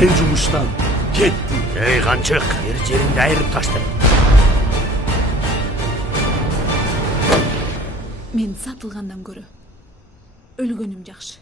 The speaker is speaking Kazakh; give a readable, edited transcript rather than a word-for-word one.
Сен жумуштан кеттің. Ей Канчык, жеринде айырып таштай. Мен сатылгандан көрө өлгөнүм жакшы.